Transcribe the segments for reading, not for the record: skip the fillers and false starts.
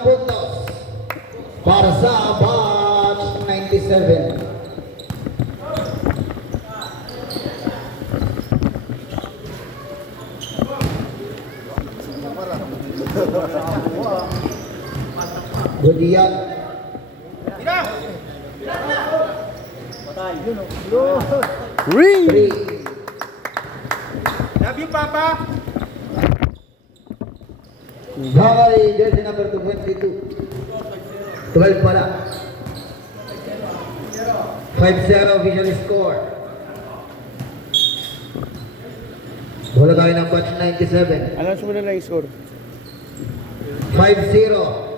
ng puntos para sa batch 97. Gudian. Ring! 3. Love you, Papa. Bawal jersey number 22. 12 pala. 5-0 official score. Wala tayo ng batch 97. Announce mo na lang yung score. 5-0.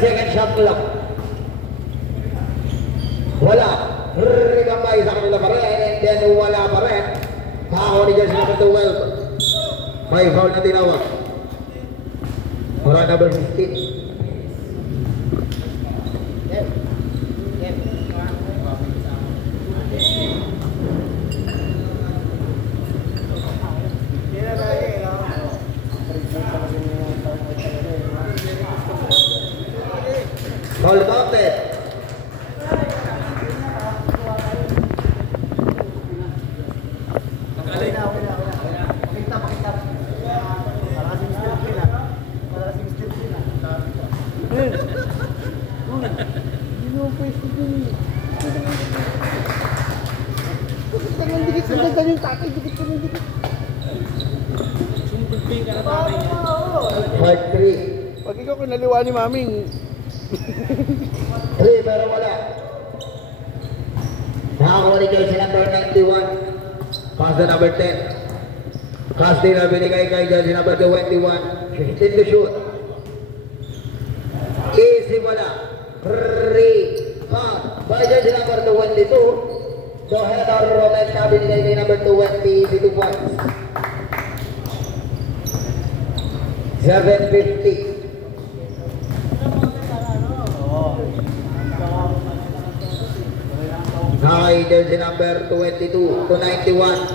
Second shot clock. Wala. Rigambay sa kanila pa rin. And then wala pa rin. Ako ni jersey number 12. May foul na tinawag. Para number 15. Foul counted. Part 3. Pag ikaw kinaliwa ni Maming, 3 pero wala. Nakakuha ni jersey number 91. Pass the number 10. Casting na binigay kay jersey number 21. 15 to shoot. Easy wala. 3. Pass by jersey number 22. So header Roman na binigay kay number 20. Easy 2 points. 750. High jersey number 22 to 91.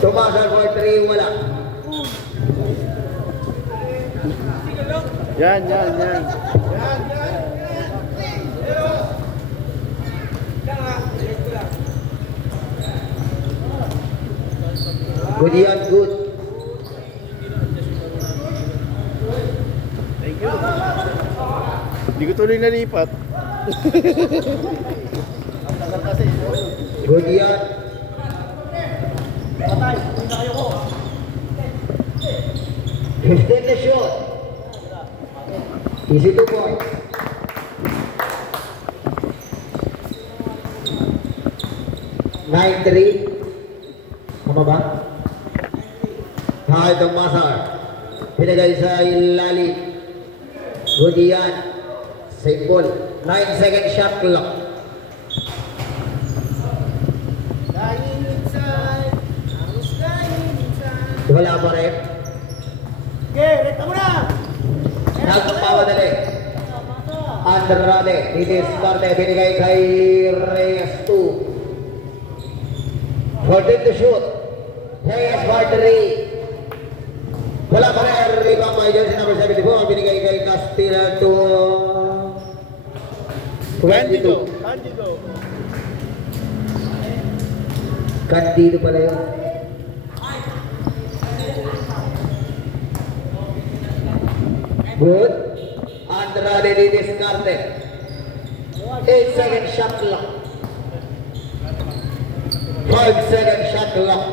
Tumasal for 3, wala. yan. Good yan, good. Thank you. Hindi ko tuloy nalipat. Good yan. Patay, hindi na kayo ko. 15 na shot. Easy 2 points. Nine 3. Tama ba? Ha, itong Masar. Pinagay sa ilalim. Good yan. Same ball. 9-second shot clock. Wala pa rin. Okay, rekta mo na. Nagpapadali. Andrade. Didiskarte. Binigay kay Reyes 2. 14 to shoot. Reyes for 3. Wala pa rin. Rebound by jersey number 74. Binigay kay Castilla to 22. Candido pala yun. Good. Andrade didiskarte. 8-second shot clock. 5-second shot clock.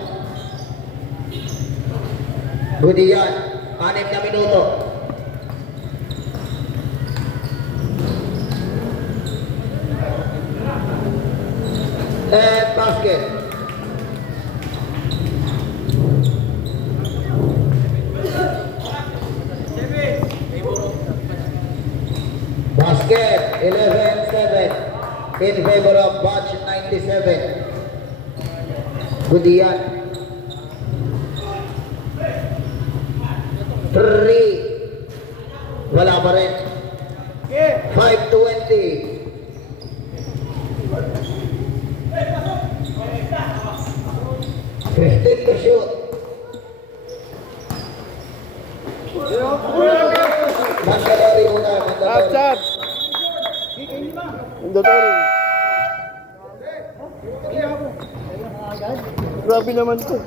Good yan. 6 na minuto. And basket. Basket 11-7 in favor of batch 97. Good yan. 3. Wala pa rin. 5-20. 15 to shoot. Mandatory muna, mandatory. Outside. Mandatory. Grabe naman to.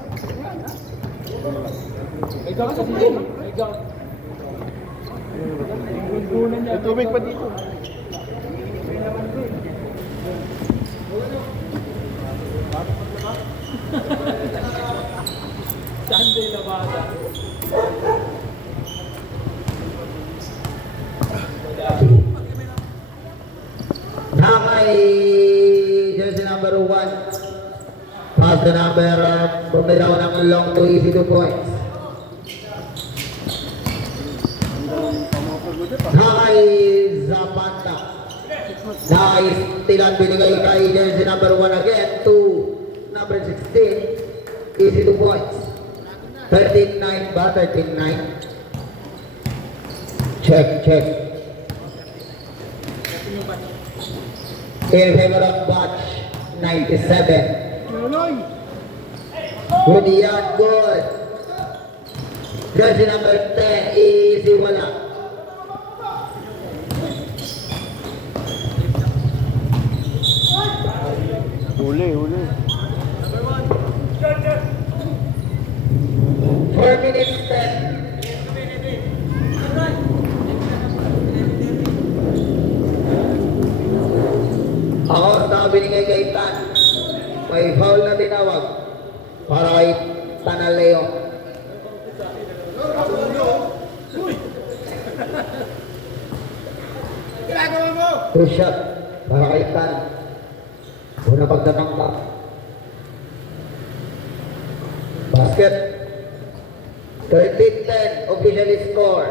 May tubig pa dito. Sunday Lavada. Nakay jersey number 1. Pass the number, bumiraw ng long to easy 2 points. Nakay Zapata. Nice tilan binigay kay jersey number 1 again to number 16. Easy 2 points. 13-9 ba? 13-9. Check. In favor of Batch 97. Good yan, good. Jersey number 10, easy wala. Huli. 4 minutes 10. Ako na binigay kay Tan. May foul na tinawag para kay Tanaleo. Ginagawa mo! Two shot para kay Tan. Una pagtatangka. Basket. 13-10 officially score.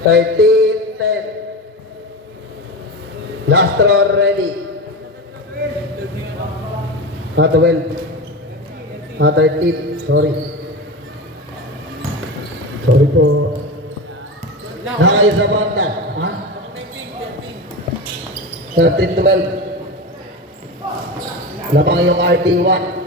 13-10. Last throw ready. 12. 13. Sorry po. Nakayos sa banda. Ha? 13-12. Labang yung RT1.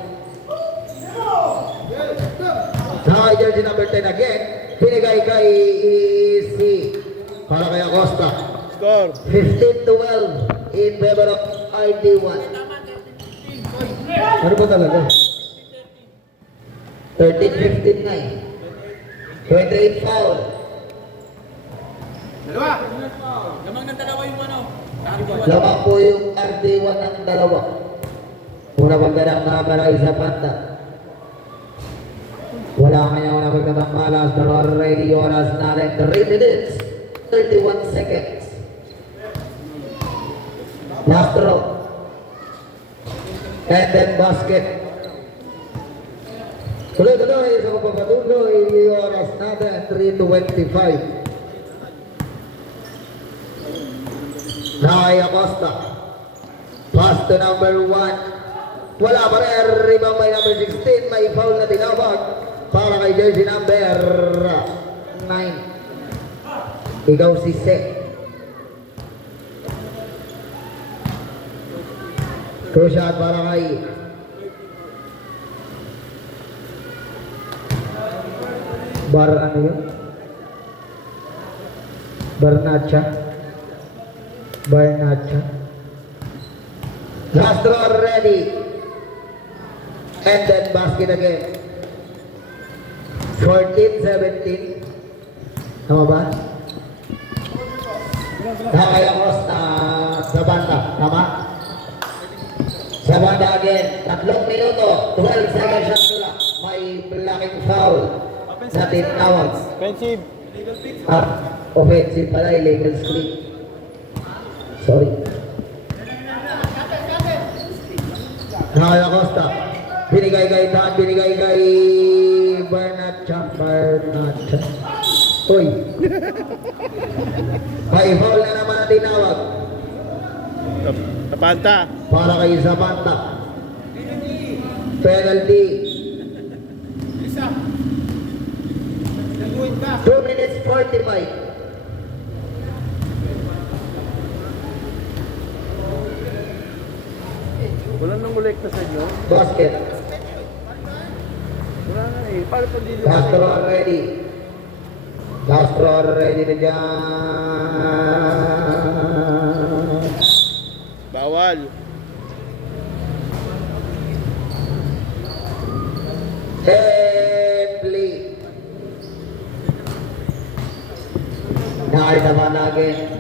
Nakay jersey number 10 again. Binigay kay Easy para kay Acosta. Score. 15-12 in favor of RT1. Ano ba talaga? 13-15 na eh. 28 foul. Dalawa! Lamang ng dalawa yung ano. Lamang po yung RT1 ng dalawa. Una pagdarang nakabaray sa banda. Wala kanya una pagdarang malas. Pero ready oras natin. 3 minutes. 31 seconds. Last throw. And then basket. Tuloy-tuloy sa kapapatuloy. Oras natin. 3:25. Nakay Acosta. Pass to number 1. Wala pa rin. Rebound by number 16. May foul na tinawag para kay jersey number 9. Ikaw si Seth. True shot para kay ano yun? Barnacha. Last throw ready. And then basket again. 14-17. Tama ba? Nakay Acosta sa banda. Tama? Sa banda again. 3 minuto. 12 seconds shot to lang. May blocking foul na tinawag. Offensive. Offensive pala. Illegal screen. Sorry. Nakay Acosta. Binigay kay Tan. Binigay kay Barnacha. Uy. May foul na naman ang tinawag. Tapanta. Para kay Zapata. Penalty. Isa. Nag-uwin ka. 2 minutes 45. Walang nangulekta sa inyo. Basket. paano pag dito? Castro ready. Castro ready na dyan. Bawal. Hempli. Nakaitamanagin.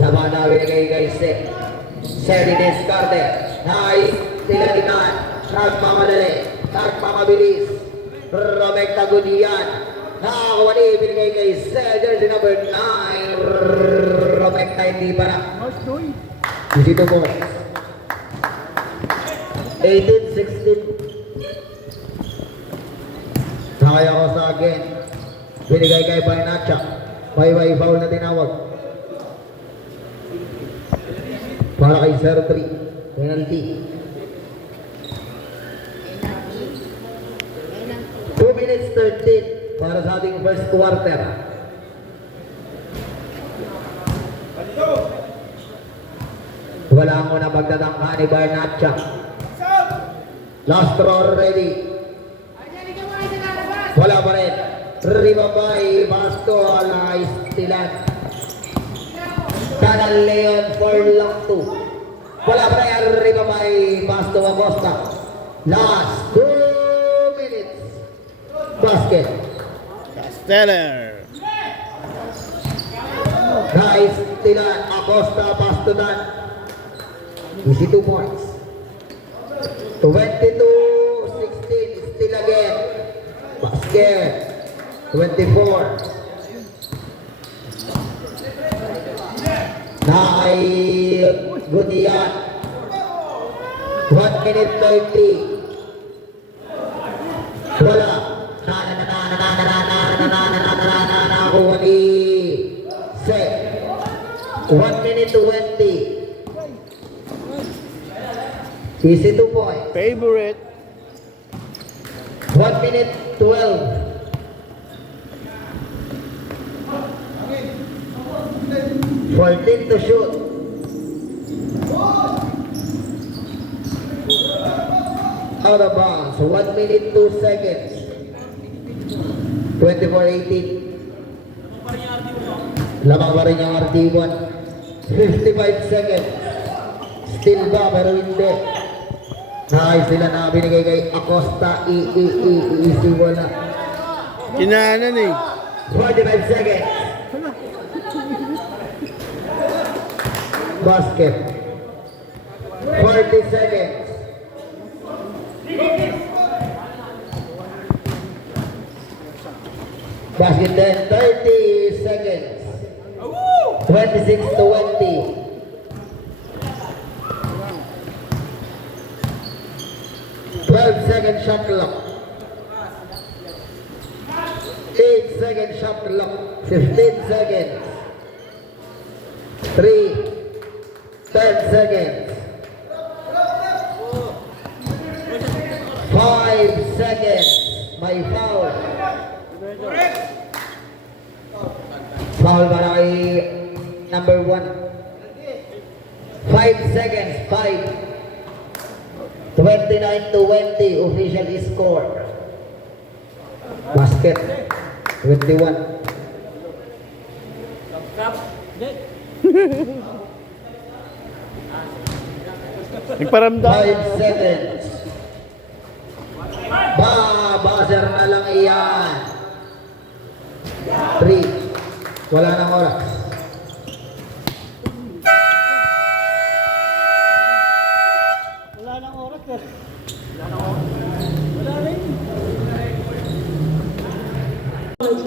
Samanagin kay Gaise. Sedi Descarte. Nice. Tinalinan. Nagmamadali. Nagmamabilis. Robek Tagudian. Nakakuha ni binigay kay jersey number 9. Robek na hindi pa na. Dito po. 18-16. Kaya ko sa akin. Binigay kay Barnacha. May foul na tinawag. Para kay Sir 3. Penalty. 2 minutes 13 para sa ating first quarter. Wala mo na magtatangka ni Barnacha. Last throw ready. Wala pa rin. Ribabay, Basto, Istilan. Canal Leon for long 2. Wala pa rin. Ribabay, Basto, Acosta. Last 2 minutes. Basket. Casteller. Istilan, Acosta, Basto, Dan. Easy 2 points. 22-16. Still again. Basket. 24. Gudian. 1 minute 30. Wala. Nakuha ni Seth. 1 minute 20. Easy 2 points. Favorite. 1 minute 12. 14 to shoot. Out of bounds. 1 minute 2 seconds. 24-18. Lamang pa rin yung RT1. 55 seconds. Still ba pero hindi. Nice sila na binigay kay Acosta. Easy wala. Kinahanan eh. 45 seconds. Basket. 40 seconds. Basket then 30 seconds. 26-20. 12-second shot clock. 8-second shot clock. 15 seconds. 3. 10 seconds. 5 seconds. May foul. Foul para kay number 1. 5 seconds. 5. 29-20 official score. Basket 21. Nagparamdam. 5 seconds. Buzzer na lang iyan. 3. Wala nang oras. Wala nang oras eh. Wala nang oras. Wala rin.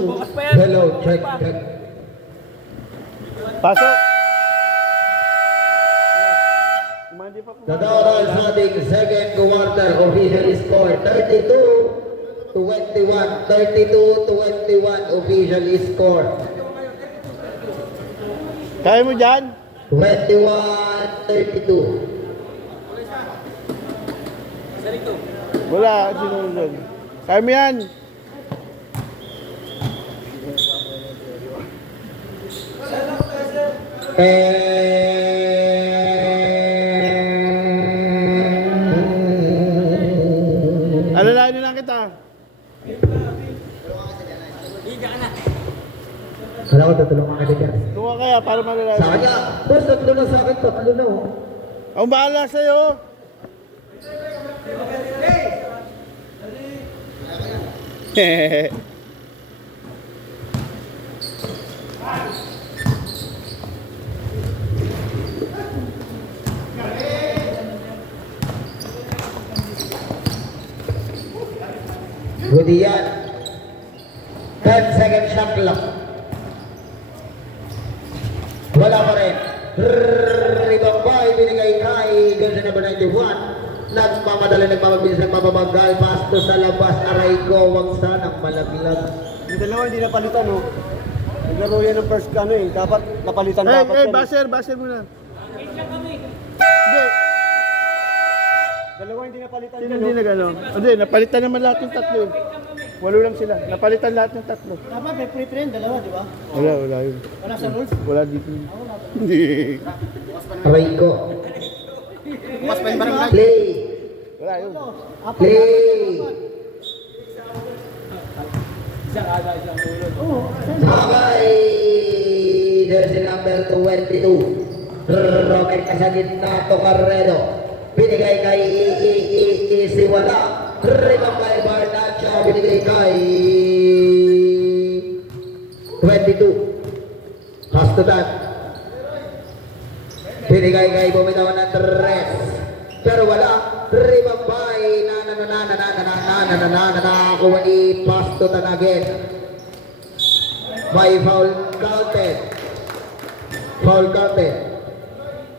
Bukas pa yan. Hello, check. Pasok. Kumandi pa po. The total sa ating second quarter official score 32-21. 32-21 official score. Kaya mo dyan? 21-32. Wala. Sinunod. Kaya mo yan. Alalahanin lang kita. ako, tatulong mga kaibigan. Tunga kaya para malalaman. Sa kanya, boss, tatlo na sa akin, tatlo na oh. Ang bahala sa'yo. Hehehe. Good yan. 10 second shot clock. Wala pa rin. Ribang bay, binigay kay Gonzo number 91. Nagmamadali, nagmamabilis, nagmamabagal. Pasto sa labas, aray ko, wag sanang malaglag. Yung dalawa hindi napalitan, oh. Naglaro yan ng first ano eh. Dapat napalitan dapat yan. Baser muna. Hindi. Dalawa hindi napalitan Sino yan, hindi oh. na gano'n? Hindi, napalitan naman lahat yung tatlo. eh. Walo lang sila. Napalitan lahat ng tatlo. Dapat may free train, dalawa, di ba? Wala yun. Wala sa rules. Wala dito. Aray ko. Play. Wala yun. Play. Sabay. Jersey number 22. Rocket ka sa gitna to Carrero. Binigay kay Isiwala. Ribang kay Barnacha. Binigay kay 22. Hastutan. Binigay kay bumitaw ng 3. Pero wala. Ribang bay. Nakakuha ni Pastutan again. May foul counted. Foul counted.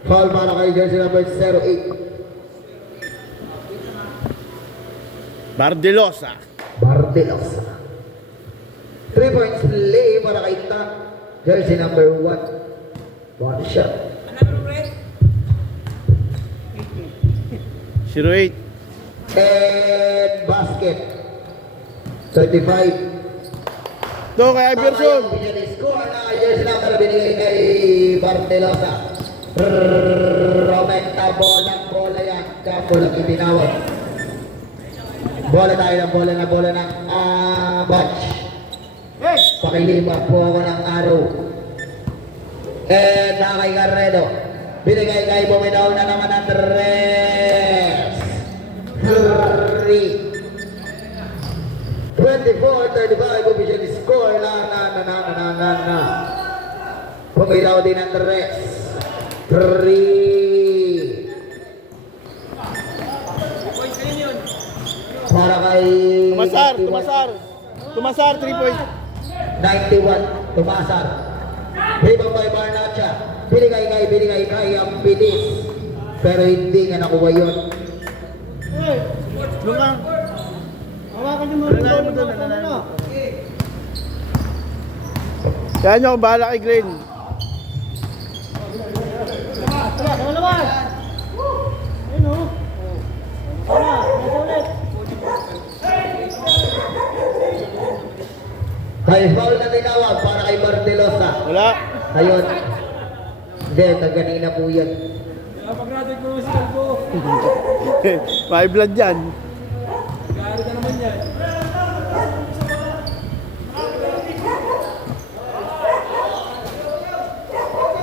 Foul para kay jersey number 08. Bardelosa. Bardelos. 3 points play para kay Tan. Jersey number 1. One shot. 08. And basket. 35. Ito kay Iverson. Score na jersey number binigay kay Bardelosa. Romenta bola yan. Kapo lang itinawag. Bola tayo ng bola ng batch. Pakilima po ako ng araw. And na kay Garredo. Binigay kay Buminaw na naman ang 3. 24-35 official score na. Buminaw din ang 3. Para kay Tumasar, 3 points. 91, tumasar. Ribang by Barnacha. Binigay kay ang bilis. Pero hindi nga nakuha yun. Lumang. Hawakan niyo muna Nanalo mo yung doon, bola. nanalo mo. Kaya nyo akong bahala kay Glenn. Tara, dalawa. Ayun, oh. Tara, nasa ulit. Kay foul na tinawag para kay Bardelosa. Wala. Ayun. Hindi, kaganina po yan. Pag-graduate mo si Kalbo. May blood yan. Gari ka naman yan.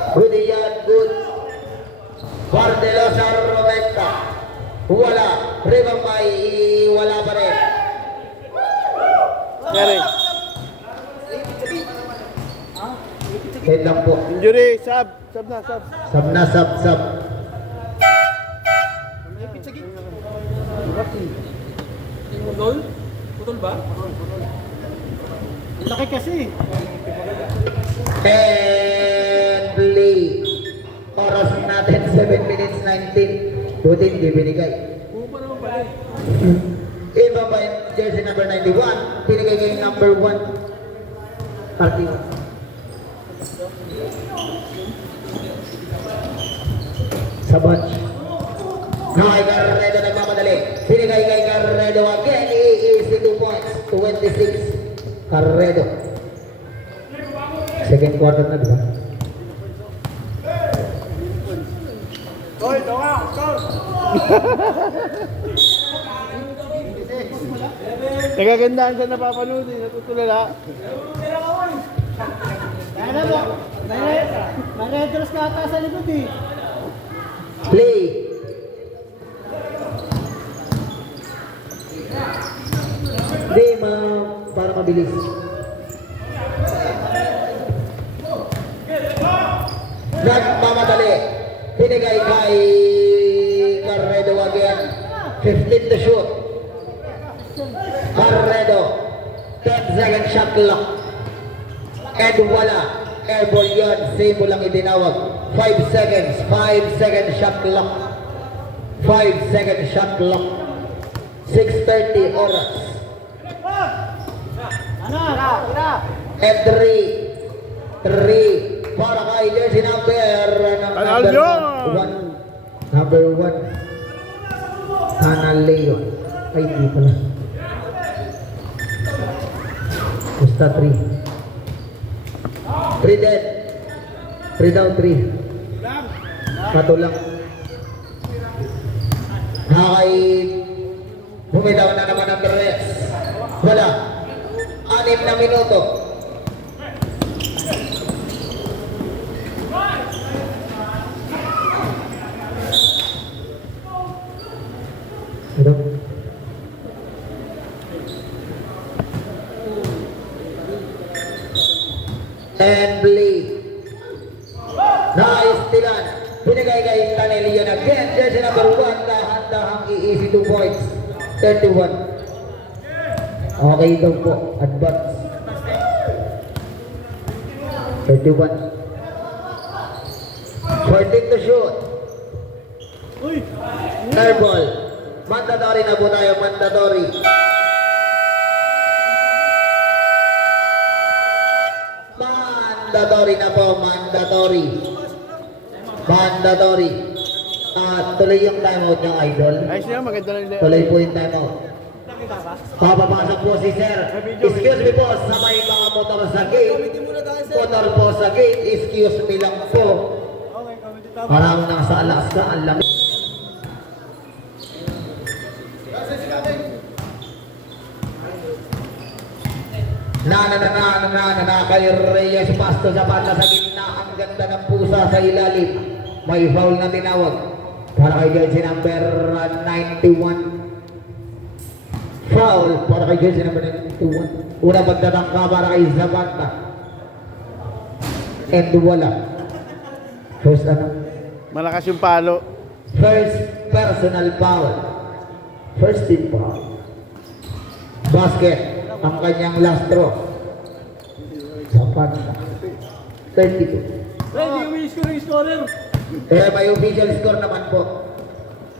Good yan, good. Bardelosa Romenta. Wala. Ribang by wala pa rin. Ngari. Head lang po. Injury, sub na. Sab. Putol ba? Laki kasi. And play. Oras natin 7 minutes 19. Buti hindi binigay. Buo pa naman pala. Iba ba yung jersey number 91? Binigay kay number 1. Partido. Sa bunch. No, kay Garredo nagmamadali. Binigay kay Garredo again. Easy 2 points. 26. Garredo. Second quarter na, di ba? Nagagandaan sa napapanood eh, natutulala. Kaya mo, may red dress ka ata sa likod eh. Play. Hindi, para mabilis. Nagmamadali. Binigay kay Carredo again. 15 to shoot. Carredo. 10-second shot clock. And wala. Airball yun. Same lang itinawag. 5 seconds. 5-second shot clock. 5-second shot clock. 6:30 oras. Ano? Tira. And 3 para kay jersey number Tanal yun! 1. Number 1. Tanal Leon. Ay, di pala. Basta 3. 3 dead. 3 down, 3. Katulang. Nakay bumitaw na naman ang dress. Wala. 6 na minuto. Ito. And bleed. Nice tilan. Binigay kay Tanelion again. Jersey number 1. Dahan-dahang i-easy 2 points. 31. Okay daw po. Advance. 31. 14 to shoot. Uy! Airball. Mandatory na po tayo. Mandatory. Mandatory na po. Mandatory. Mandatory. Tuloy yung timeout ng idol. Ayos niya, maganda lang nila. Tuloy po yung timeout. Papapasok po si sir. Excuse me po sa may mga motor sa gate. Motor po sa gate. Excuse me lang po. Okay, kami dito. Parang nasa Alaska. Ang lamig. Na kay Reyes Pasto sa pata sa gitna. Ang ganda ng pusa sa ilalim. May foul na tinawag para kay jersey number 91. Foul para kay jersey number 91. Una pagtatangka para kay Zapata. And wala. First Malakas yung palo. First personal foul. First team foul. Basket. Ang kanyang last throw. Zapata. 32. Ready, we scorer. Eh, may official score naman po.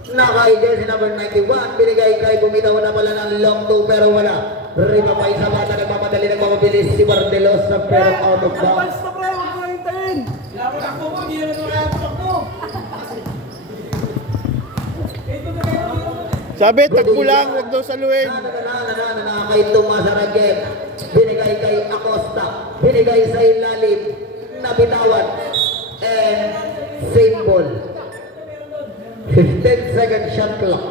Nakay jersey number 91, binigay kay bumitaw na pala ng long 2 pero wala. Riba pa isa bata, nagmamadali, nagmamabilis si Bardelos pero out of bounds. Basta pre, huwag mo hintayin. Takbo mo, hindi naman kaya takbo. Sabi, tagpo lang, huwag daw saluhin. Kay Tomas again. Binigay kay Acosta. Binigay sa ilalim. Nabitawan. And same ball. 15-second shot clock.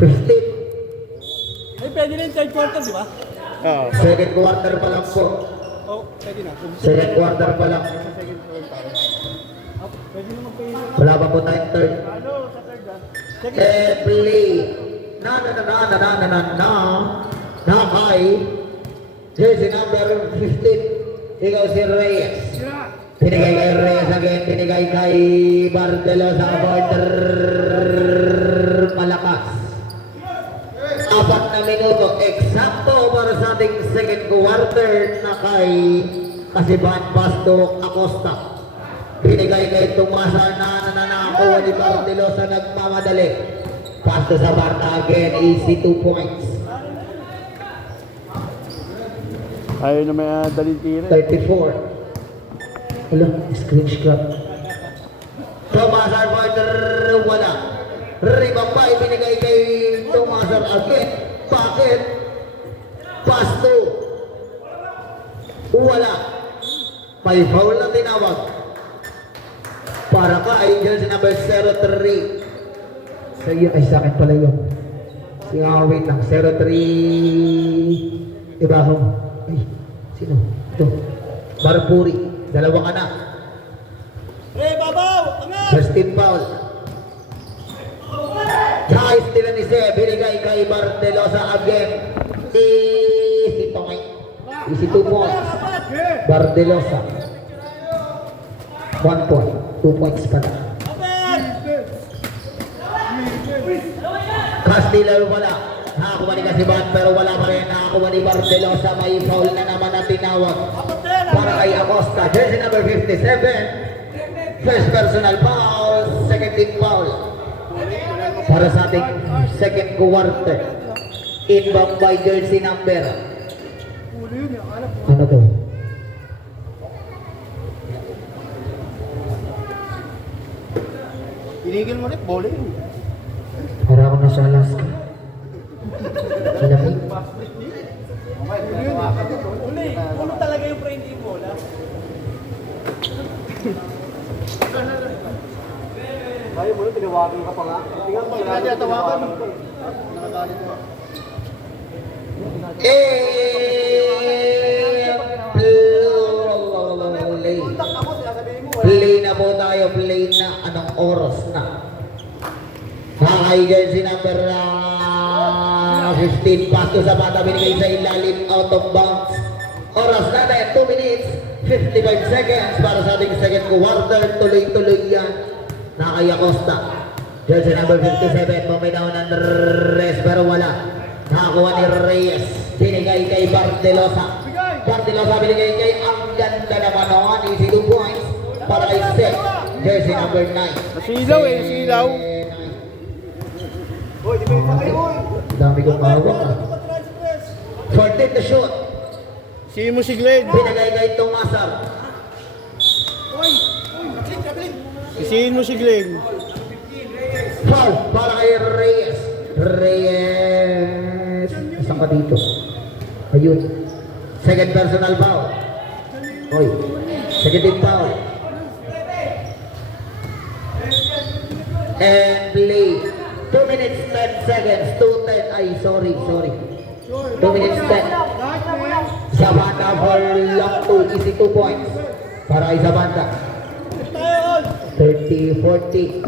15. Ay, pwede na yung third quarter, di ba? Oo. Second quarter pa lang po. Oh, pwede na. Second quarter pa lang. Pwede na magpahinga. Wala pa po tayong third. Ano, sa third ah? And play. Nakay. Jersey number 15. Ikaw si Reyes. Binigay kay Reyes again. Binigay kay Bartelo sa border. Malakas. 4 na minuto. Eksakto para sa ating second quarter na kay Kasiban Pasto Acosta. Binigay kay Tomasa na nanakaw ni Bartelo sa nagmamadali. Pasto sa Barta again. Easy 2 points. Ayaw na may daling tira. 34. Hello, screenshot. Thomas Arvader, wala. Ribang pa, ibinigay kay Thomas again. Bakit? Pasto. Wala. May foul na tinawag. Para ka, Angels number 03. Sa iyo, ay sa akin pala yun. Sige, wait lang. 03. Iba ako. Ay, sino? Ito. Marpuri, dalawa ka na. Babaw! Angat! First team foul. Guys, nila ni Se, binigay kay Bardelosa again. Ito ngay. Easy 2 points. Bardelosa. 1 point. 2 points pa na. Castilla wala. Nakakuha ni Kasiban pero wala pa rin. Nakakuha ni Bardelosa. May foul na naman na tinawag. Para kay Acosta. Jersey number 57. First personal foul. Second team foul. Para sa ating second quarter. Inbound by jersey number. Ano to? Tinigil mo rin, bola yun. Para ako nasa Alaska. Malamig. Puno talaga yung frame team bola. Ayaw mo, tinawagan ka pa nga. Tingnan mo, tinatawagan mo. Nakagalit mo. Play na po tayo, play na. Anong oras na? High jersey number 15. Pasto sa bata, binigay sa ilalim, out of bounds. Oras natin, 2 minutes, 55 seconds para sa ating second quarter. Tuloy-tuloy yan. Nakay Acosta. Jersey number 57, puminaw ng rest pero wala. Nakakuha ni Reyes. Binigay kay Bardelosa. Bardelosa binigay kay ang ganda naman naman. Easy 2 points para kay Seth. Jersey number 9. Nasilaw eh, nasilaw. Hoy, di ba yung sakay, hoy? Dami kong mahawak. 14 to shoot. Siya mo si Glenn. Binigay kay Tomasar. Isihin mo si Glenn. Foul para kay Reyes. Reyes. Saan ka dito? Ayun. Second personal foul. Oy. Second team foul. And play. 2 minutes 10 seconds. 2:10. Ay, sorry. 2 minutes 10. Sabanda for long 2. Easy 2 points. Para kay Sabanda. 30, 40.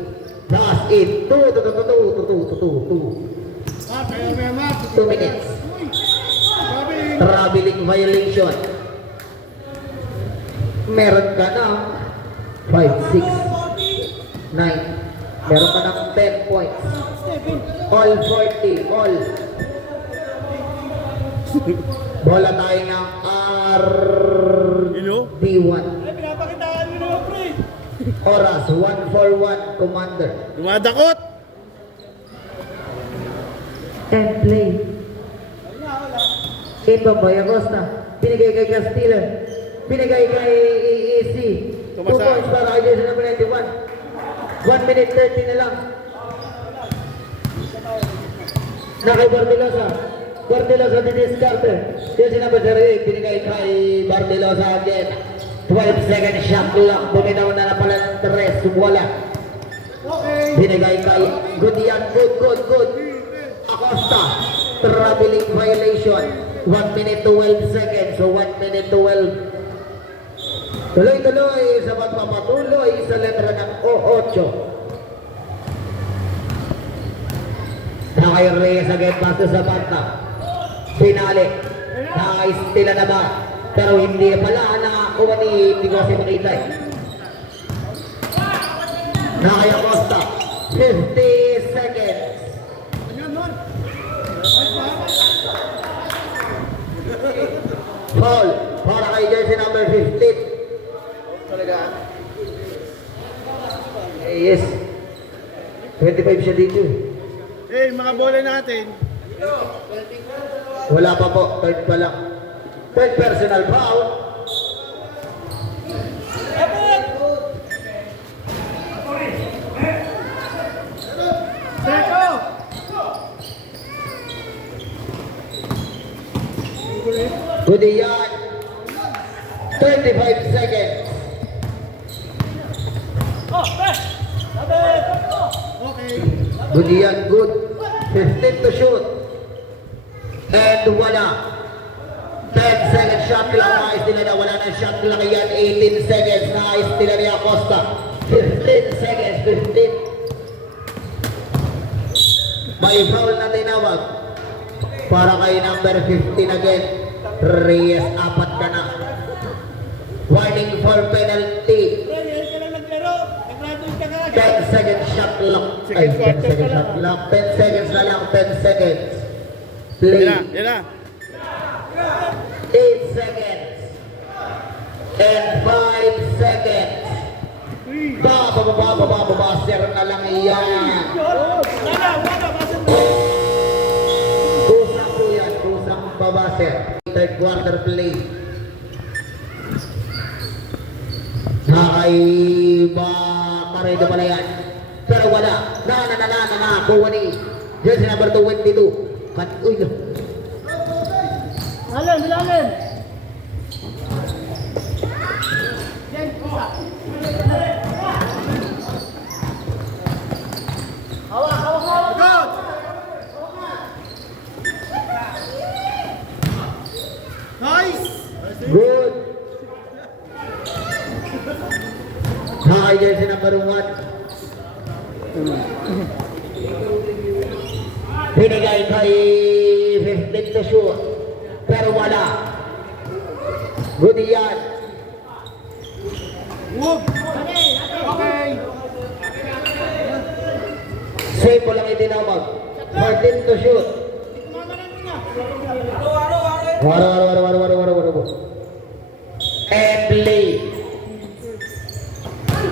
Last in. 2 minutes. Traveling violation. Meron ka na 5, 6, 9. Meron ka ng 10 points. All 40. All. Bola tayo ng RD1. Pinapakitaan mo naman, pre. Oras 1-for-1 commander. Dumadakot. And play. Ito ba Acosta? Binigay kay Castilla. Binigay kay EEC. 2 Tumasa. points para kay Jason number 91. 1 minute 30 na lang. Na kay Bardelosa. Bardelosa didiscarte. Jason number 38. Binigay kay Bardelosa again. 12 second shot clock. Buminaw na pala ng 3. Wala. Binigay kay Gudian. Good. Acosta. Traveling violation. 1 minute 12 seconds. So 1 minute 12. Tuloy-tuloy sa pagpapatuloy sa letra ng O8. Nakay Reyes again. Pasto sa banta. Pinali. Nakaistila na ba? Pero hindi pala nakakuha hindi ko kasi makita eh. Nakay Acosta. 50 seconds. Foul para kay jersey number 15. Talaga. Yes. 25 siya dito. Eh, mga bola natin. Wala pa po. Third pa lang. Third personal foul. Good yan. 35 seconds. Good yan, good. 15 to shoot. And wala. 10 seconds shot clock. Nice nila na. Wala na shot clock yan. 18 seconds. Nice nila ni Acosta. 15 seconds. 15. May foul na tinawag. Para kay number 15 again. Reyes, apat ka na. Warning for penalty. 10 seconds shot clock. Ay, 10 seconds shot clock. 10 seconds na lang. 10 seconds. Play. Yan na. 8 seconds. And 5 seconds. Baba. Sir na lang yan. Kusang po yan. Kusang baba, sir. Third quarter play. Nakaiba. Karedo pala yan. Pero wala. Kuha ni jersey number 22. Uy, Bilangin. Hawak. good. High jersey number 1. Binigay kay 15 to shoot. Pero wala. Good yan. Okay. Save mo lang itinawag. 14 to shoot. Waro. And play.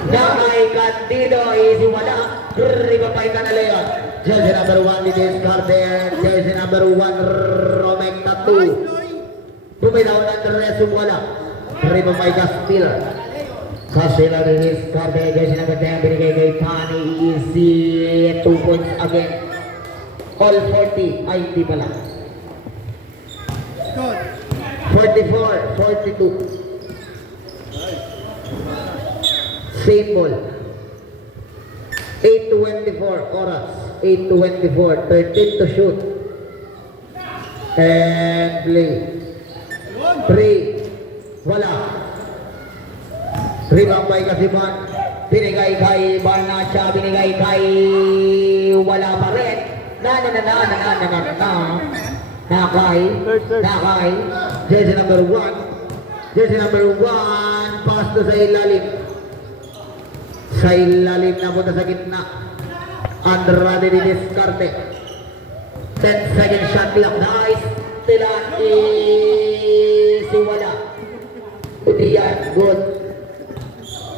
Nakay Candido. Easy wala. Ribapay ka na Leon. Jersey number 1 Lidis Carter. Jersey number 1 Romecta 2. Pumilaw ng resum wala. Ribapay ka still. Kasila Lidis Carter. Jersey number 10 binigay kay Tani. Easy 2 points again. All 40. Ay, di pala. 44, 42. Same ball. 8:24 oras. 8:24. 13 to shoot. And play. 3. Wala. Rebound by Kasiman. Binigay kay Barnacha. Binigay kay wala pa rin. Nakay. Jersey number 1. Pass to sa ilalim. Sa ilalim na punta sa gitna. Andrade di Descarte. 10 second shot clock. Nice. Tilan si wala. Utiyan. Good.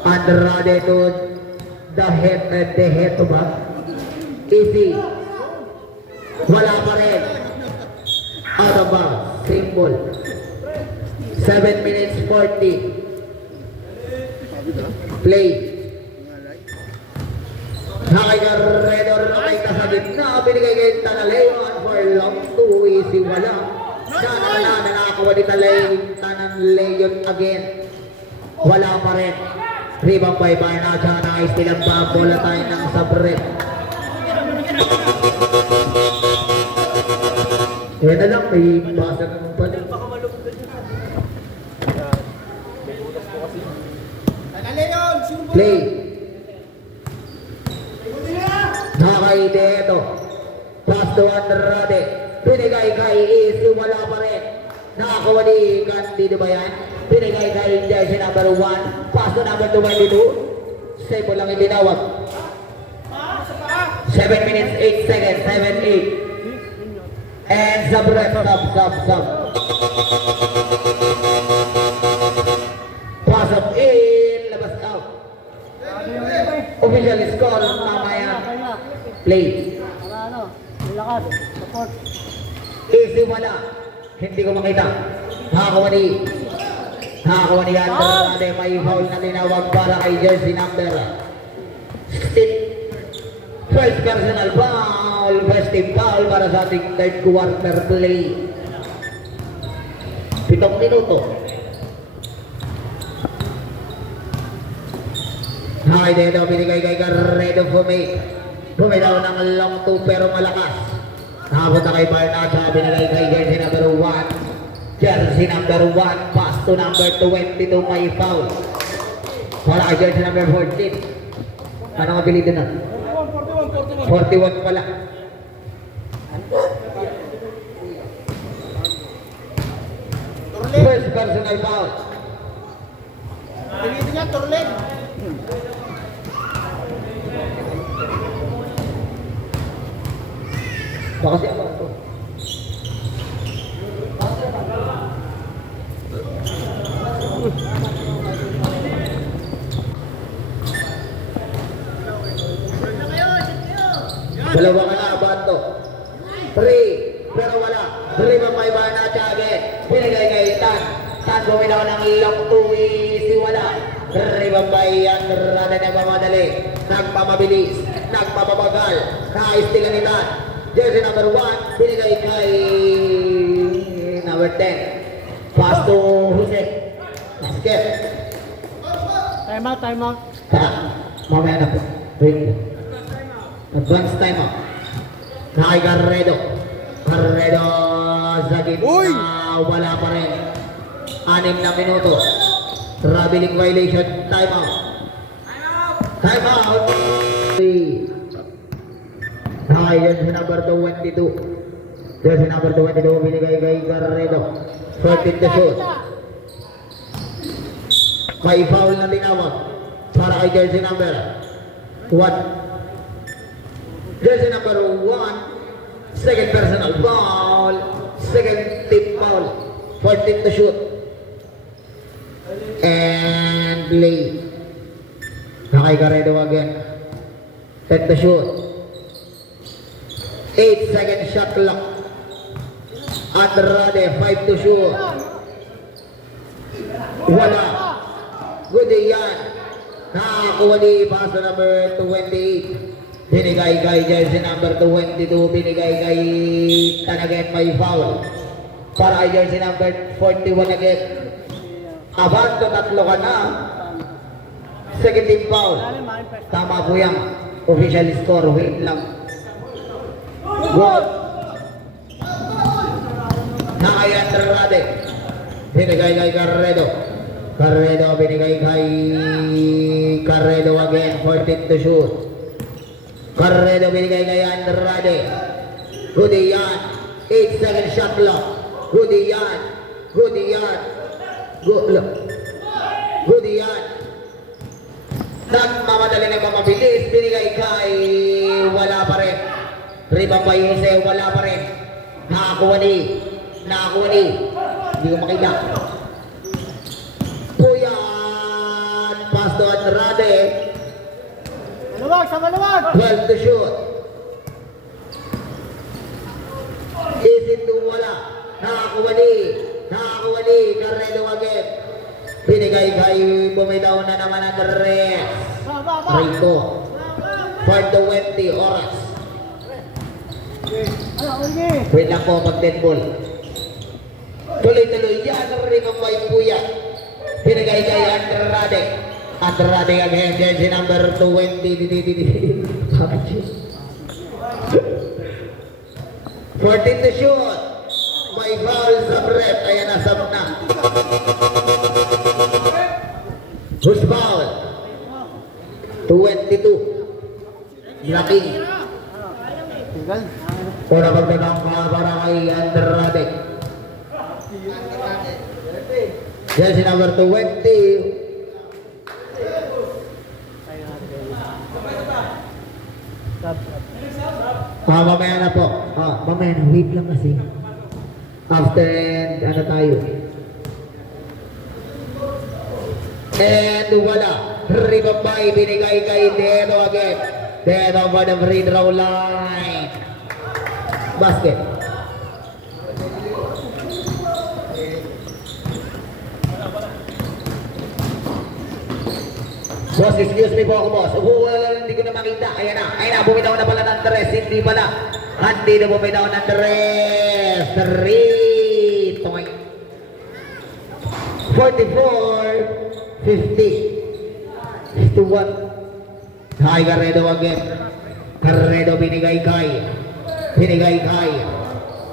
Andrade to the head to ba? Easy. Wala pa rin. Out of bounds. Same ball. 7 minutes 40. Play. Nakaigaredor na may kasabit na. Binigay kay Tanaleon for long 2. Easy wala. Nakakawa ni Tanaleon again. Wala pa rin. Rebound by Barnacha. Nakaistilang pa. Bola tayo ng sabret. Kaya na lang, may basa naman pala. Play. Nakaide ito. Pass to Andrade. Binigay kay Isu, wala pa rin. Nakakuha ni Candido ba yan? Binigay kay jersey number 1. Pass to number 22. Save mo lang itinawag. 7 minutes 8 seconds. 7-8. And Zabret, sub. Pass up in, labas out. Official score, mamaya. Play. Lakas. Support. Easy wala. Hindi ko makita. Nakakuha ni Andrade. May foul na tinawag para kay jersey number 16. First personal foul. First team foul para sa ating third quarter play. 7 minuto. Hay dito, binigay kay Garredo Fumilaw ng long 2 pero malakas. Nakapunta kay Barnacha, binigay kay jersey number 1. Jersey number 1, pass to number 22, may foul. Para kay jersey number 14. Anong ability na? 41 pala. First personal foul. Pinito niya, Turlen. Baka siya ba ito? Dalawa ka na, bato. 3, pero wala. 3 pa may bana Tiage. Binigay kay Tan. Tan buminaw ng ilong tuwi, si wala. Ribambay ang rada na mamadali. Nagpamabilis, nagpapabagal. Naistigan ni Tan. Jersey number 1, binigay kay number 10. Pass to Jose. Basket. Time out, time out. Tara, mamaya na po. Wait. Advance time out. Kay Garredo. Garredo sa gitna. Wala pa rin. 6 na minuto. Traveling violation. Time out. Time out. Kay jersey number 22. Jersey number 22 binigay kay Garredo. 14 to shoot. May foul na tinawag para kay jersey number 1. Jersey number 1, second personal foul, second team foul, 14 to shoot. And play. Nakay Garredo again. 10 to shoot. 8-second shot clock. Andrade, 5 to shoot. Wala. Good yan. Nakakuha ni paso number 28. Binigay kay jersey number 22. Binigay kay Tanagen, may foul. Para kay jersey number 41 again. Abanto, tatlo ka na. Second team foul. Tama po yan. Official score. Wait lang. Good. Nakay Andrade. Binigay kay Garredo. Garredo binigay kay Garredo again. 14 to shoot. Garredo binigay kay Andrade. Good yan. 8-second shot clock. Good yan. Good yan. Good yan. Nagmamadali na mamabilis. Binigay kay wala pa rin. Ribang by Jose, wala pa rin. Nakakuha ni. Hindi ko makita. Puyan. Pass to Andrade. Maluwag, sa maluwag. 12 to shoot. Isip to wala. Nakakuha ni. Garredo again. Binigay kay bumitaw na naman ang Reyes. Rico. 4:20 oras. Wait lang po pag 10 ball. Tuloy-tuloy yan. Ribang by Puyan. Binigay kay Andrade. Andrade again, jersey number 20. 14 to shoot. May foul sa ref. Ayan na, sab na. Who's foul? 22. Laking. Para pagdanang para kay Andrade. Jersey number 20. Mamaya na po. Mamaya na. Wait lang kasi. After, ano tayo. And wala. Ribambay, binigay kay Dedo again. Dedo for the free throw line. Basket. Boss, excuse me po ako, boss. Hindi ko na makita. Ayan na, bumitaw na pala ng tres. Hindi pala. Hindi na bumitaw ng tres. 3. 44. 50. 51. Hi, Garredo again. Garredo binigay kay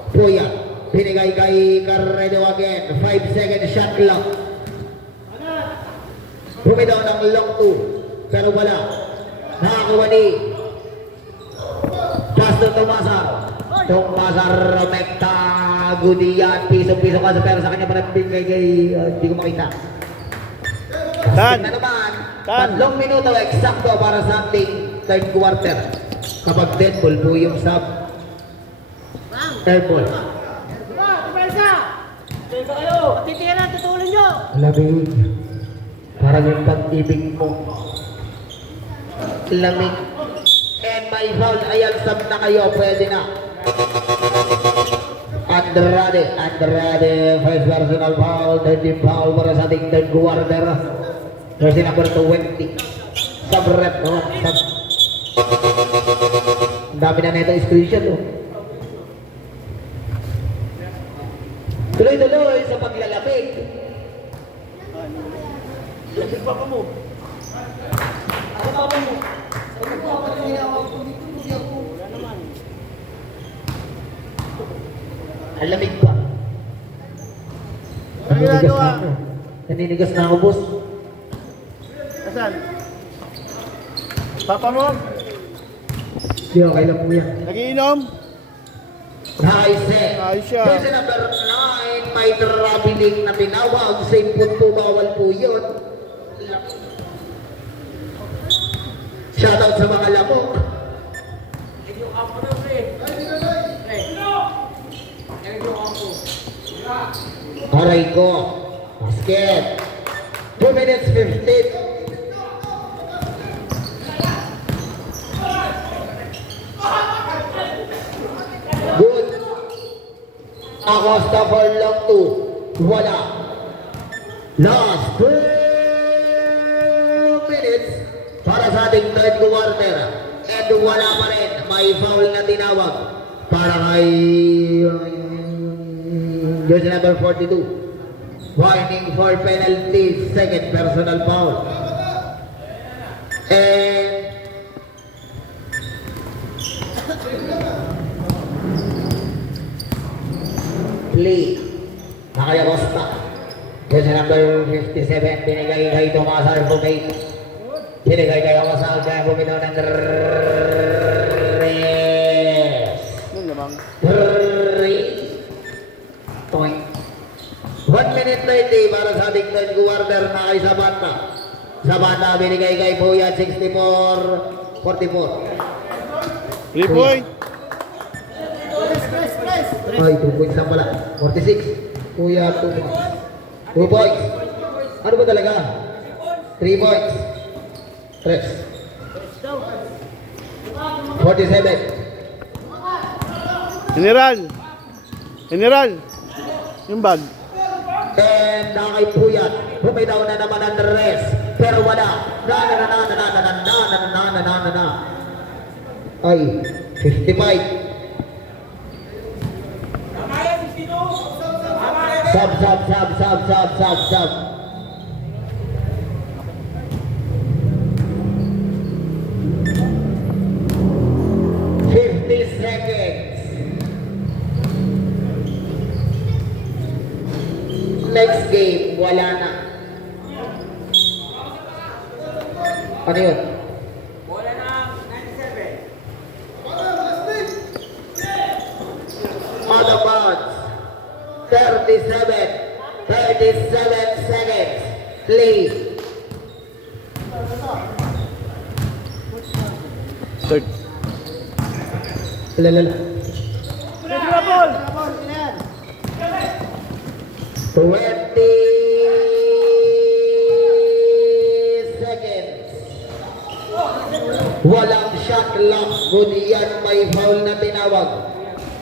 Puya. Binigay kay Carredo again. 5 second shot clock. Bumitaw ng long 2. Pero wala. Nakakuha ni Pastor Tomasar. Tomasar Mekta. Gudian. Piso-piso kasi pero sa kanya pa nagbigay kay hindi ko makita. Dan. Na naman. Dan. 3 minuto eksakto para sa ating third quarter. Kapag dead ball po yung sub. Third ball. Teka kayo! Titiran, tutulin nyo! Lamig. Parang yung pag-ibig mo. Lamig. And may foul. Ayan, sub na kayo. Pwede na. Andrade. First personal foul. Third foul para sa ating third quarter. Jersey number 20. Sub-rep. No? Sub. Ang dami na neto screenshot. Oh. Tuloy-tuloy sa paglalamig. Lamig pa pa mo. Ano pa ba mo? Ano pa ba ginawa ko dito? Wala naman. Ang lamig pa. Ano ginagawa? na ako. Naninigas na ako, boss. Asan? Papa mo? Di, okay lang po yan. Nagiinom? Nice set. Ayos siya. Kasi number 9, may traveling na tinawag. Same foot po, bawal po yun. Shoutout sa mga lamok. Aray ko. Basket. 2 minutes 15. Good. Acosta for long 2. Wala. Last 2 minutes para sa ating third quarter. And wala pa rin. May foul na tinawag para kay jersey number 42. Warning for penalty. Second personal foul. And play. Nakaya Costa. Jersey number 57. Binigay kay Tomasar Bumay. Binigay kay Tomasar Bumitaw ng Res. Ano namang? 3 point. 1 minute 30 para sa ating third quarter na kay Sabata. Sabata binigay kay Puya 64-44. 3 point. Ay, 2 points lang pala. 46. Kuya, 2 points. 2 points. Ano ba talaga? 3 points. 3. 47. General. Yung bag. And nakay Puyat. Bumitaw na naman ang rest. Pero wala. Ay, 55. Sub. 50 seconds. Next game, wala na. Ano yun? Wala na 97. Other parts. 37 seconds. Play. Third. Lalala. Ready na ball! 20 seconds. Walang shot clock. Good yan. May foul na tinawag.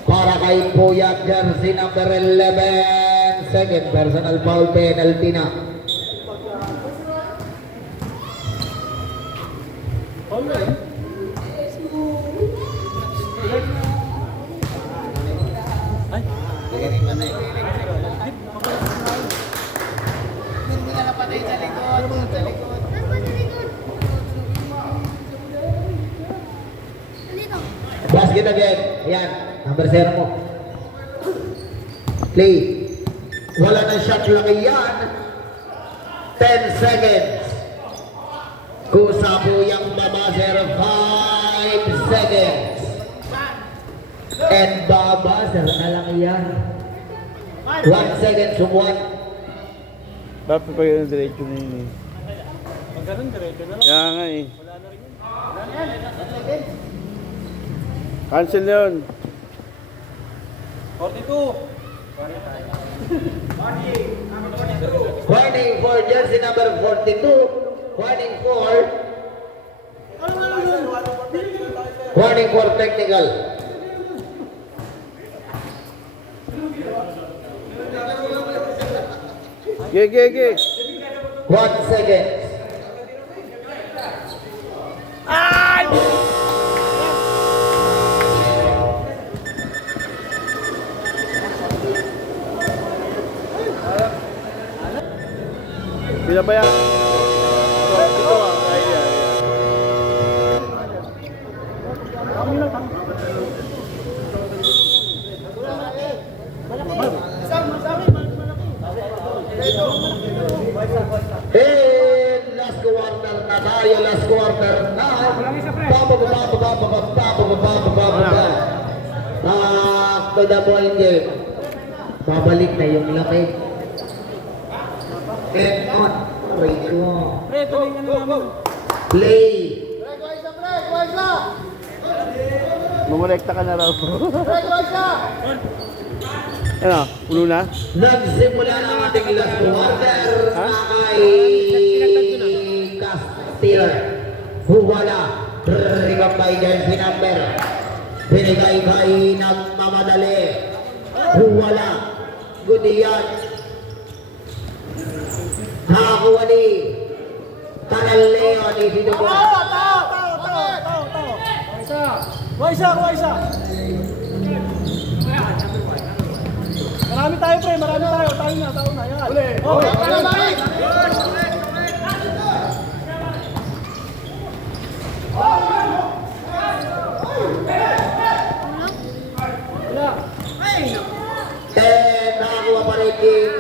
Para kay Puyat, jersey number 11. Second personal foul, penalty na. Basket again. Ayan, number 0 mo. Play. Wala na shot laki yan. 10 seconds. Kusa po yung babaser. 5 seconds. And babaser na lang yan. 1 second to 1. Dapat pa yun diretso na yun eh. Pag ganun, diretso na lang. Kaya nga eh. Wala na rin yun. Wala na yan. 10 seconds. Cancel na yun. 42. Warning for jersey number 42. Warning for... Warning for technical. Ge. 1 second. Pinabayaan. Ito ah. Ay. And last quarter na tayo, last quarter na. Back to the point game. Babalik na yung laki. And on. Aray ko. Pre, tuloy ka na namin. Play. Mumulekta ka na raw. Ano? Puno na? Nagsimula na ang ating last quarter Ha? na kay Castillo. Huwala. Rigambay jersey number. Binigay kay nagmamadali. Huwala. Good yan. Nakakuha ni Tanal Leon. Isito ko. Tao. Kuha isa. Marami tayo, pre. Marami tayo. Tao na. Yan. Uli. Oh, Nakakuha pa rin yung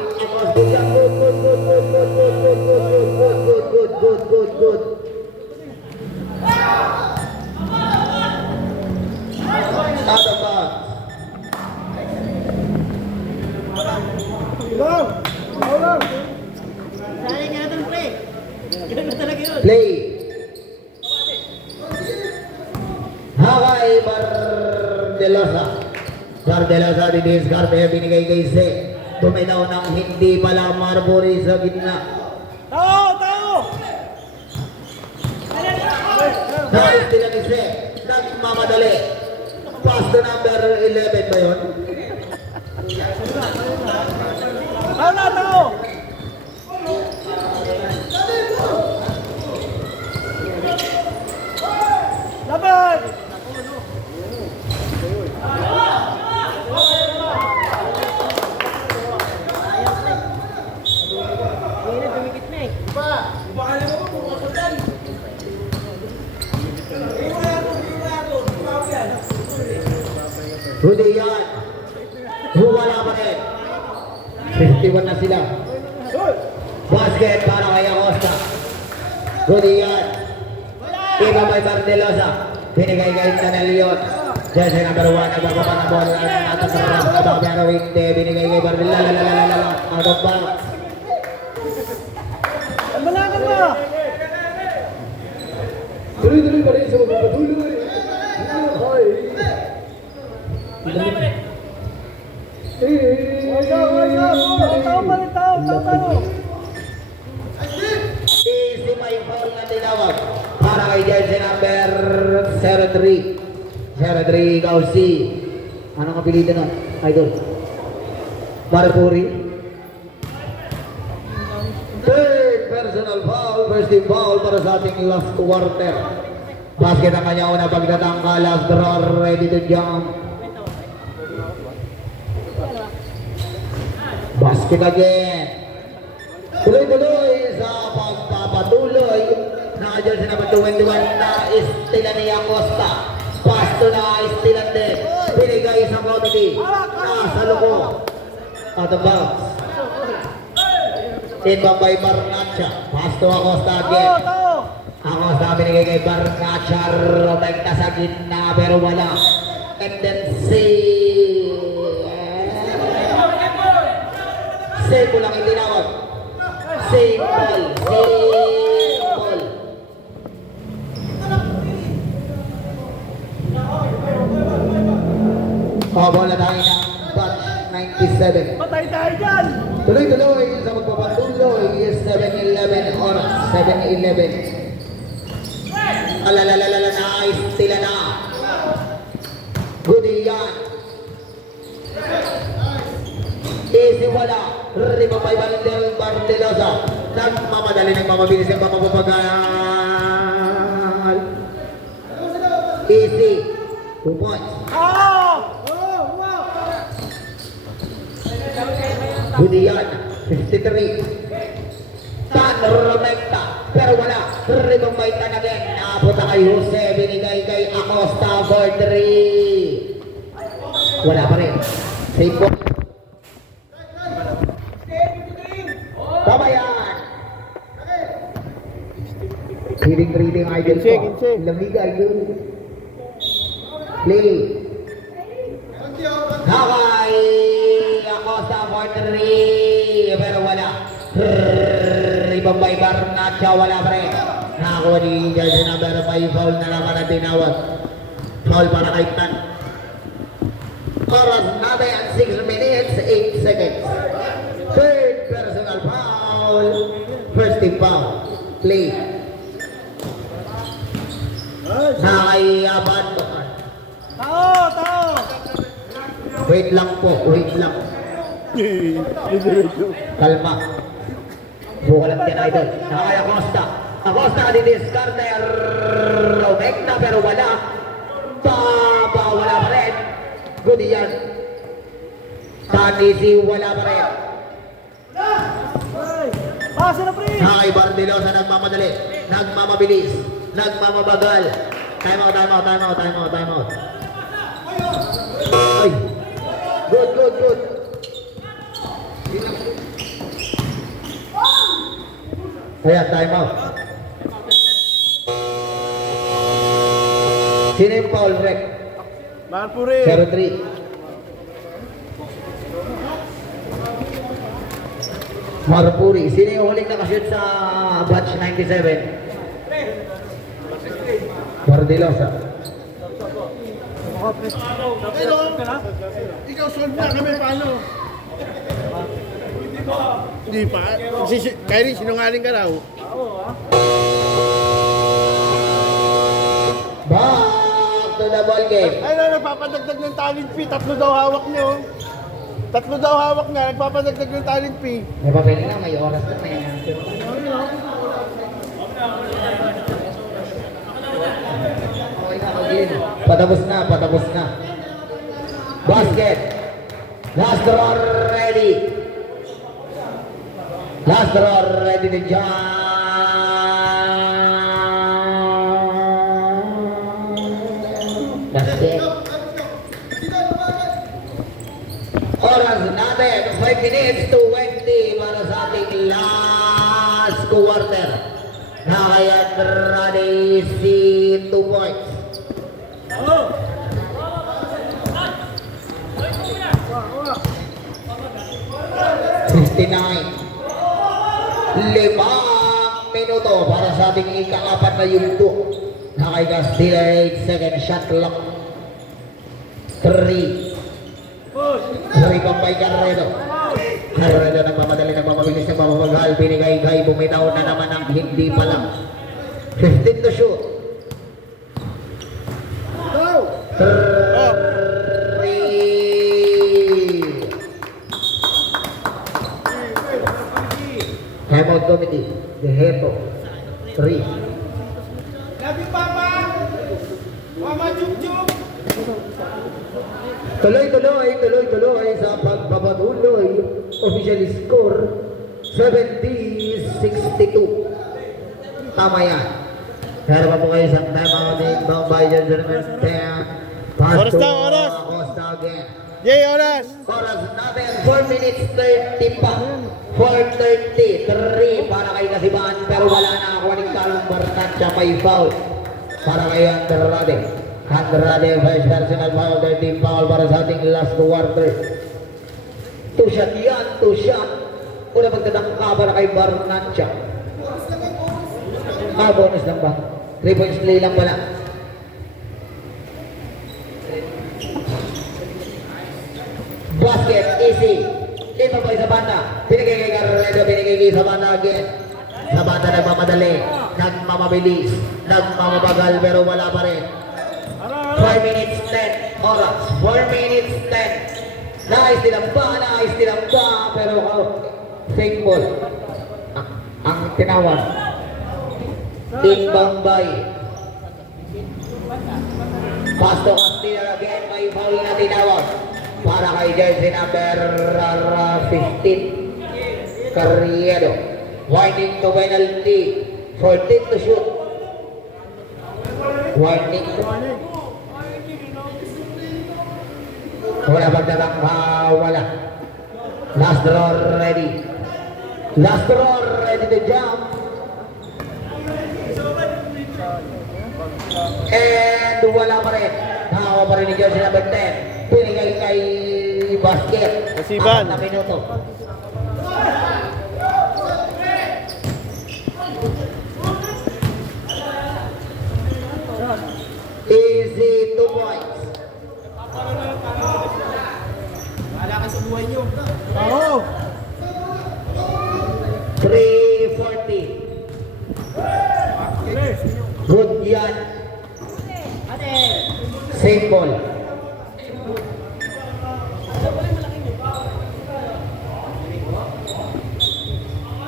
good. Out of bounds. Play. Hakay Bardelosa didiskarte binigay kay Se. Tuminaw ng hindi pala Marbury sa gitna. Tao! Dahil sila ni Se. Nagmamadali. Pass to number 11 ba yun? Tao! Laban! Rudy yan. Wala pa rin. 51 na sila. Basket para kay Acosta. Rudy yan. Iba may Bardelosa. Binigay kay Tanel Leon. Jersey number 1. Nagbababa na bola. Atas sa ramp na ba? Pero hindi. Binigay kay Bardelosa. Out of bounds. Malakan mo! Tuloy-tuloy pa rin sa magpapatuloy. Tao! Easy may foul na tinawag para kay jersey number 03. 03 Gausi. Anong kapilitan nun? Idol. Marpuri. Third personal foul. First team foul para sa ating last quarter. Basket ang kanya una pagtatangka. Last drawer ready to jump. Basket again. Tuloy-tuloy sa pagpapatuloy. Naka-jersey na number 21 na istilan ni Acosta. Pasto na istilan din. Binigay sa comedy. Nasa loko. Out of bounds. Inbound by Barnacha. Pass to Acosta again. Acosta binigay kay Barnacha. Romekta sa gitna pero wala. And then save ko lang itinawag. Save ball. Save ball. Bola tayo ng batch 97. Patay tayo dyan! Tuloy-tuloy sa magpapatuloy is 7-11 oras. 7-11. Alalalala, nice. Sila na. Good yan. Easy wala. Riba by Bandel Bartelosa. Nagmamadali ng mamabilis ng pamapapagal. Easy. 2 points. Budian, 53. Tan Romekta, pero wala. Ribang by Tan again. Napunta kay Jose, binigay kay Acosta for 3. Wala pa rin. Save point. Tama yan. Reading idol ko. Lamiga yun. Play. Nakay Acosta for 3. Pero wala. Ibang by Barnacha, wala pa rin. Nakakuha ni Jersey number 5. Foul na naman ang tinawag. Foul para kay Tan. Oras natin at 6 minutes, 8 seconds. Third personal foul. First team foul. Play. Nakaiaban ko. Tao! Wait lang po, wait lang. Kalma. Bukalat yan, idol. Nakakaya Acosta. Acosta di-discarte. Romekta pero wala. Wala pa rin. Good yan. Tanisi wala pa rin. Pasa na, pre! Nakay Bardelosa nagmamadali. Nagmamabilis. Nagmamabagal. Time out. Ay. Good. Ayan, time out. Sino yung foul rec? Marpuri. 03. Marpuri. Sino yung huling nakashoot sa batch 97? Bardelosa. Ikaw solve na kami paano? Hindi pa. Kyrie, sinungaling ka raw. Back to the ball game. Ay na, nagpapadagdag ng talent fee. Tatlo daw hawak niyo. Nagpapadagdag ng talent fee. May papel na, may oras na may Patapos na. Basket. Last draw ready ni John. Basket. Oras natin, 5 minutes to 20 para sa ating last quarter. Nakayan ready si 2 points. 59. 5 minuto para sa ating ika-4 na yugto. Nakay Castilla 8 second shot clock. 3. Pang by Carredo. Carredo nagmamabilis, nagmamabagal. Binigay kay bumitaw na naman ang hindi pa lang. 15 to shoot. 3. Time out committee. Deheto. 3. Love you, Papa! Mama, chuk-chuk! Tuloy sa pagpapatuloy. Official score 70-62. Tama yan. Pero pa po kayo sa time out ng Bang Bayan German. Pass Oras to na, oras. Acosta again. Jay, oras! Oras natin, 4 minutes 30 pa. 4:30, 3 para kay Kasibahan, pero wala na ako ni Calum Barnacha, may foul para kay Andrade. Andrade, first personal foul, 13 foul para sa ating last quarter. 2 shot yan, 2 shot. Una magtatangka para kay Barnacha. Bonus lang ba? 3 points play lang pala. Basket, easy. Ito pa sa banda. Binigay kay Carredo, binigay kay Sabana again. Sabana nagmamadali, nagmamabilis, nagmamabagal, pero wala pa rin. 4 minutes 10 oras. 4 minutes 10. Nais nilang ba, pero fake ball. Ang tinawag. Ding Bombay. Pasto Castilla again, may foul na tinawag. Para kay jersey number 15, Carriedo. Warning to penalty. 14 to shoot. Warning to. Wala pagtatangka, wala. Last draw ready. Last draw ready to jump. And wala pa rin. Nakawa pa rin ni jersey number 10. Pinigay kay Basket. Kasiban. 4 na minuto. Easy 2 points. Oo. 3:40. Good yan. Same ball.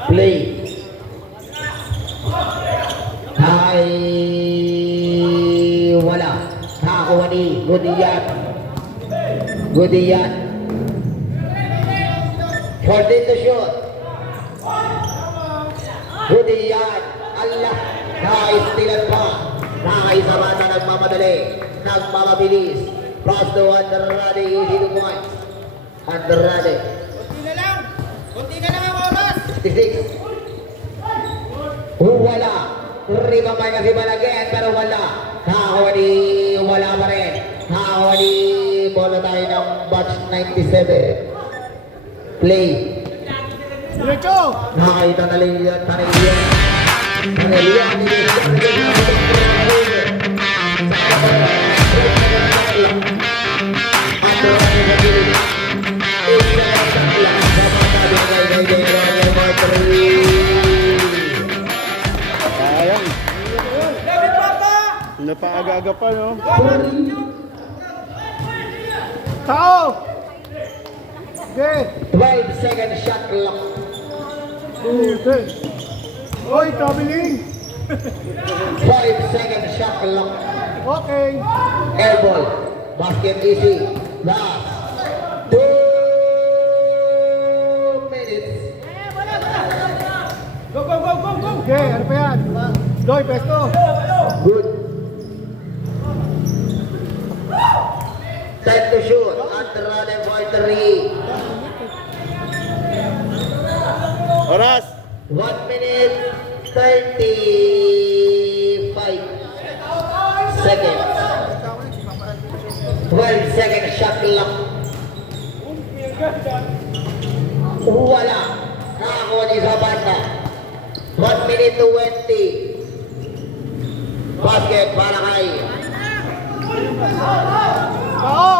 Play. Ay, wala. Nakakuha ni Gudian. Gudian. 14 to shoot. Gudian. Allah. Nakaistilan pa. Nakaisama na nagmamadali. Nagmamabilis. Cross to Andrade. Easy to points. Andrade. Kunti na lang ang oras. 66. Wala. Ribabay kasi balagyan, pero wala. Nakakuha ni, wala pa rin. Nakakuha ni, bola tayo ng batch 97. Play. Diretso. Nakakita na lang yan, Tanilian. Tanilian. Sayang. Napaaga-aga pa, no? Tao. Okay. 12-second shot clock. Okay. Oy, traveling. 5-second shot clock. Okay. Air ball. Basket easy. Last 2 minutes. Go. Okay, ano pa yan? Loy, pesto. Good. 10 to shoot. Andrade for 3. Oras! 1 minute 35 seconds. 12-second shot clock. Wala. Nakakuha ni Sabana. 1 minute 20. Basket para kay Tao.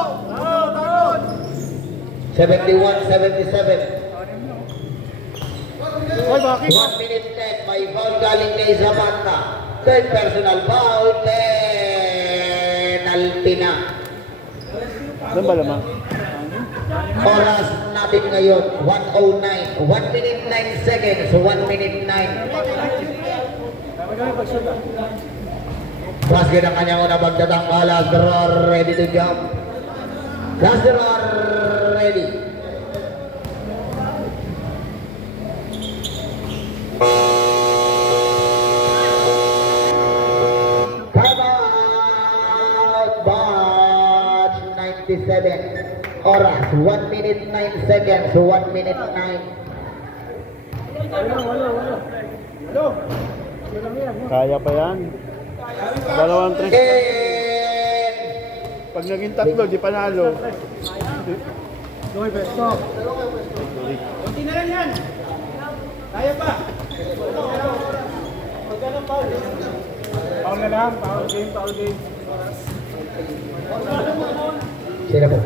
71-77. Oy, bakit? 1 minute 10. May foul galing kay Sabana. Third personal foul. Penalty na. Doon ba lamang? Oras natin ngayon, 1:09. 1 minute 9 seconds. 1 minute 9. Basket ang kanyang unang pagtatangka. Last draw, ready to jump. Last draw, ready. Come out, batch 97. Oras, 1 minute 9 seconds, 1 minute 9. Kaya pa yan. Dalawang tres. And Pag naging tatlo, di panalo. Kunti na lang yan. Kaya pa. Paul na lang. Paul game, Paul game. sila po.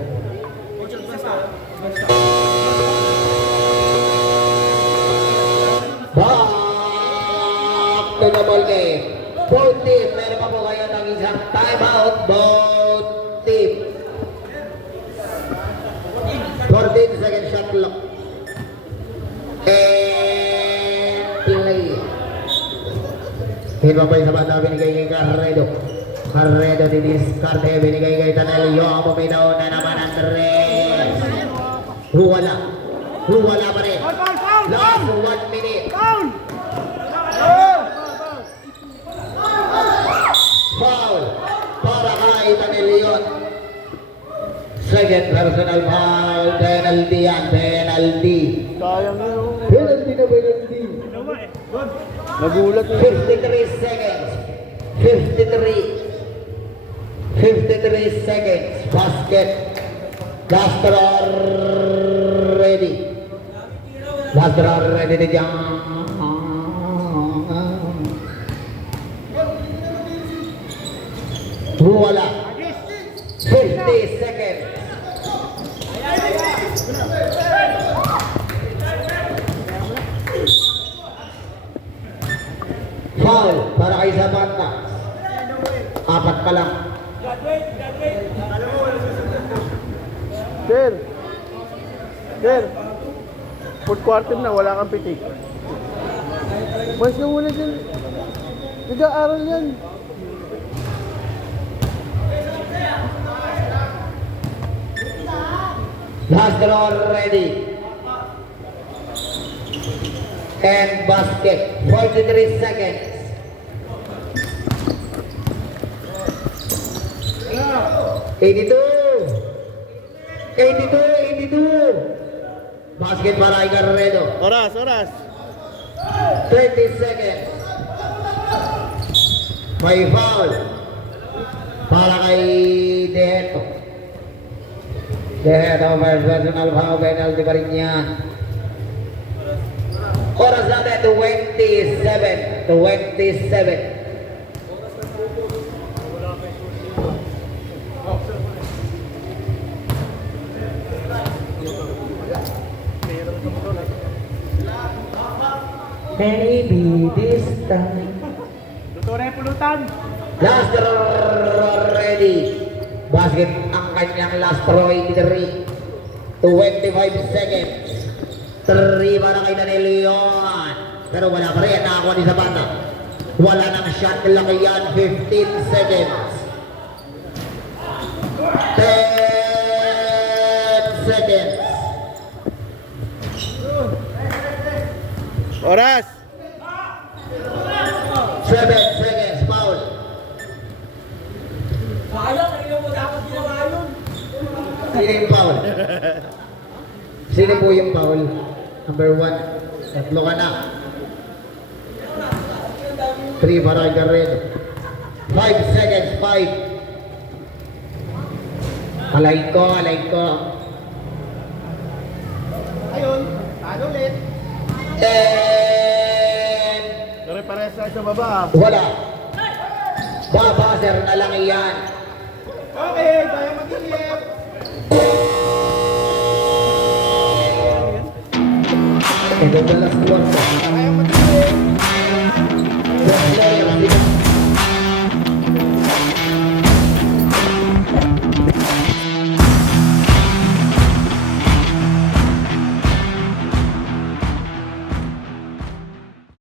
Back to the ball game. Both team, meron pa po kayo ng isang timeout. Both team. 14 second shot clock. And play. Hit pa po yung sa banda, binigay kay Carredo. Carredo di discarte, binigay kay Tanelio. Pumitaw na naman Andres. Huwala. Huwala pa rin. Last 1 minute. Foul para kay Tanelio. Second personal foul. Penalty yan. Penalty. Sayang yun. Penalty na penalty. Nagulat yun. 53 seconds. 53 seconds. Basket. Last draw ready. Last draw ready na dyan. Wala. 50 seconds. Foul para kay Sabata. 4 pa lang. Sir. Sir. Fourth quarter na, wala kang pitik. Mas na muna dyan. Nag-aaral yan. Last draw ready. And basket. 43 seconds. 82. 82. Basket para kay Carredo. Oras, oras. 20 seconds. May foul para kay Deheto. Deheto, first personal foul, penalty pa rin yan. Oras natin, 27. Maybe this time. Luto na yung pulutan. Last draw ready. Basket ang kanyang last throw, 83. 25 seconds. 3 para kay Danilion. Pero wala pa rin. Nakakuha ni Sabata. Wala nang shot. Laki yan. 15 seconds. 10 seconds. Oras. 7 seconds. Foul. Sino yung foul? Sino po yung foul? Number 1. Tatlo ka na. 3 para kay Garredo. 5 seconds. 5. Alay ko. Ayun, ano ulit? And Pare-parehas tayo sa baba. wala. Babaser na lang yan. Okay, tayo mag-iip. Ito na last quarter. Tayo mag-iip.